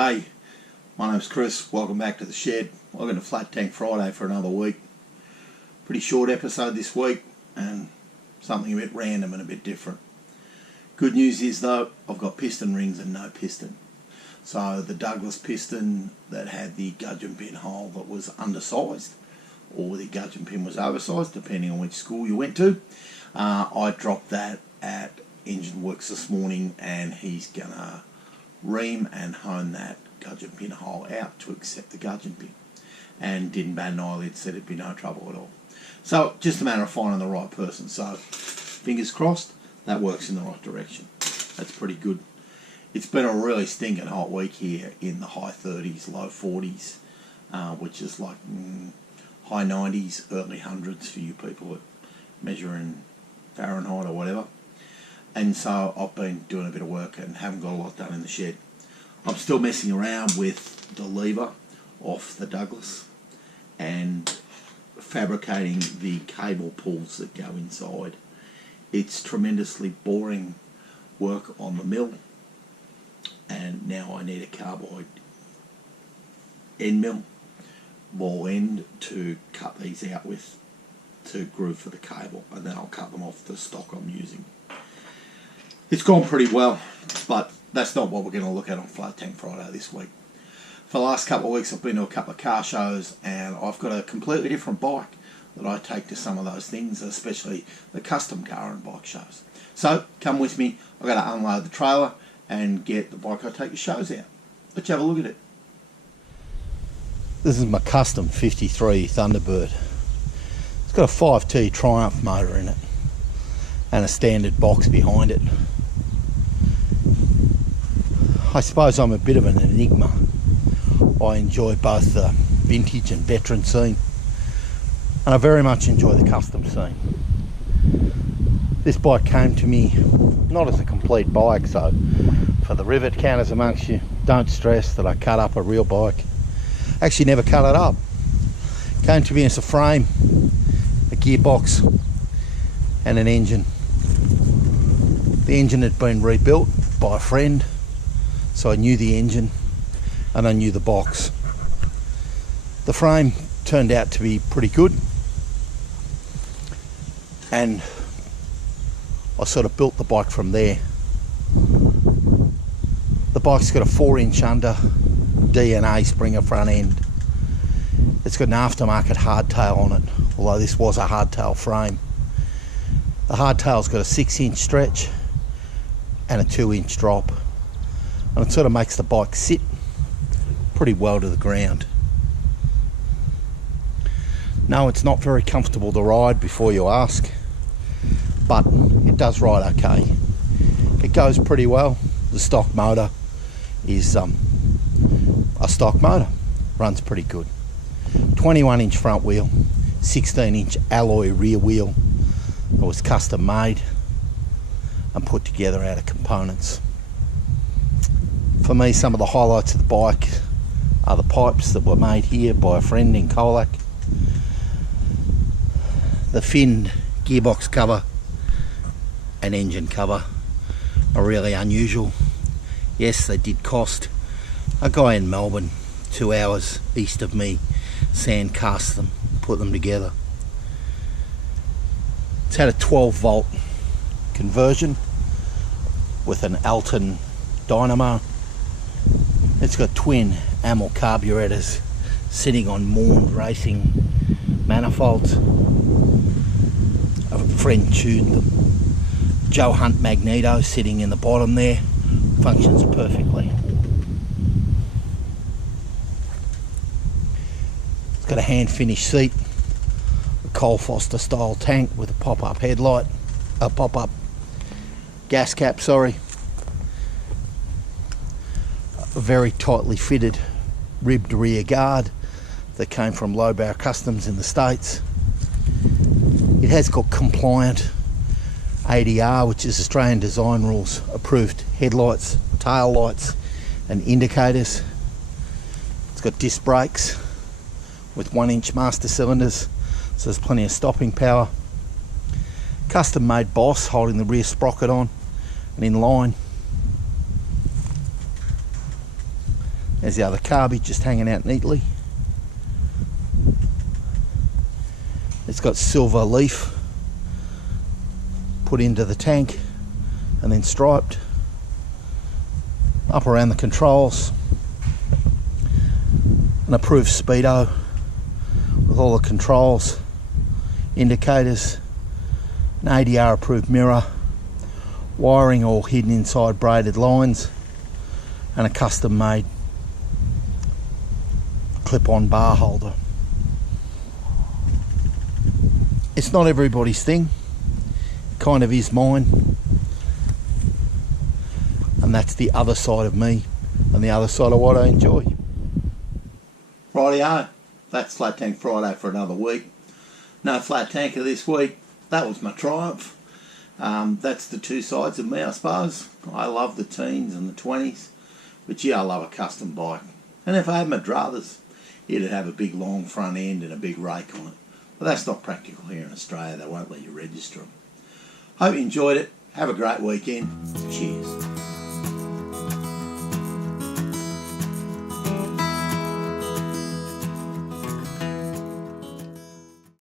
G'day, my name's Chris, welcome back to the shed. Welcome to Flat Tank Friday for another week. Pretty short episode this week and something a bit random and a bit different. Good news is though, I've got piston rings and no piston. So the Douglas piston that had the gudgeon pin hole that was undersized, or the gudgeon pin was oversized depending on which school you went to, I dropped that at Engine Works this morning and he's gonna ream and hone that gudgeon pin hole out to accept the gudgeon pin, and didn't bat an eyelid, said it'd be no trouble at all. So just a matter of finding the right person. So fingers crossed that works in the right direction. That's pretty good. It's been a really stinking hot week here in the high 30s, low 40s, which is like high 90s, early hundreds for you people that measure in Fahrenheit or whatever. And so I've been doing a bit of work and haven't got a lot done in the shed. I'm still messing around with the lever off the Douglas and fabricating the cable pulls that go inside. It's tremendously boring work on the mill, and now I need a carbide end mill, ball end, to cut these out with to groove for the cable, and then I'll cut them off the stock I'm using. It's gone pretty well, but that's not what we're going to look at on Flat Tank Friday this week. For the last couple of weeks I've been to a couple of car shows, and I've got a completely different bike that I take to some of those things, especially the custom car and bike shows. So come with me, I've got to unload the trailer and get the bike I take to shows out. Let's have a look at it. This is my custom 53 Thunderbird. It's got a 5T Triumph motor in it and a standard box behind it. I suppose I'm a bit of an enigma. I enjoy both the vintage and veteran scene, and I very much enjoy the custom scene. This bike came to me not as a complete bike, so for the rivet counters amongst you, don't stress that I cut up a real bike. Actually never cut it up. Came to me as a frame, a gearbox and an engine. The engine had been rebuilt by a friend, so I knew the engine and I knew the box. The frame turned out to be pretty good, and I sort of built the bike from there. The bike's got a 4-inch under DNA Springer front end. It's got an aftermarket hardtail on it, although this was a hardtail frame. The hardtail's got a 6-inch stretch and a 2-inch drop, and it sort of makes the bike sit pretty well to the ground. No, it's not very comfortable to ride before you ask, but it does ride okay. It goes pretty well. The stock motor is a stock motor, runs pretty good. 21-inch front wheel, 16-inch alloy rear wheel. It was custom made and put together out of components. For me, some of the highlights of the bike are the pipes that were made here by a friend in Colac. The finned gearbox cover and engine cover are really unusual. Yes, they did cost. A guy in Melbourne, 2 hours east of me, sand cast them, put them together. It's had a 12-volt conversion with an Alton dynamo. It's got twin Amel carburetors sitting on Morn racing manifolds. A friend tuned them. Joe Hunt magneto sitting in the bottom there, functions perfectly. It's got a hand finished seat, a Cole Foster style tank with a pop-up headlight, a pop-up gas cap, sorry. A very tightly fitted ribbed rear guard that came from Lowbrow Customs in the States. It has got compliant ADR, which is Australian Design Rules approved headlights, tail lights and indicators. It's got disc brakes with 1-inch master cylinders, so there's plenty of stopping power. Custom made boss holding the rear sprocket on and in line. There's the other carby just hanging out neatly. It's got silver leaf put into the tank and then striped. Up around the controls, an approved speedo with all the controls, indicators, an ADR approved mirror, wiring all hidden inside braided lines, and a custom made clip-on bar holder. It's not everybody's thing, it kind of is mine, and that's the other side of me and the other side of what I enjoy. Rightio, that's Flat Tank Friday for another week. No flat tanker this week. That was my triumph. That's the two sides of me, I suppose. I love the teens and the 20s, but yeah, I love a custom bike. And if I had my druthers, it'd have a big long front end and a big rake on it. But that's not practical here in Australia. They won't let you register them. Hope you enjoyed it. Have a great weekend. Cheers.